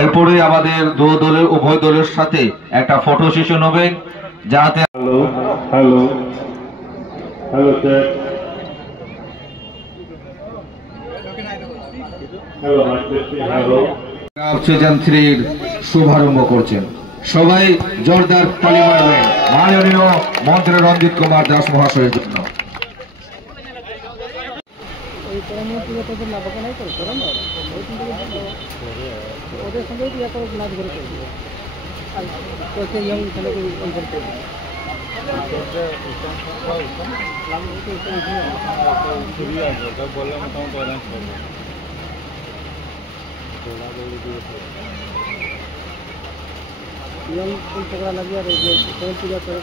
এরপরে আমাদের দলের উভয় দলের সাথে একটা ফটো সেশন হবে, যাতে সিজন 3 শুভারম্ভ করছেন। সবাই জোরদার তালি মারবেন মাননীয় মন্ত্রী রঞ্জিত কুমার দাস মহাশয়ের জন্য। लगी पूजा कर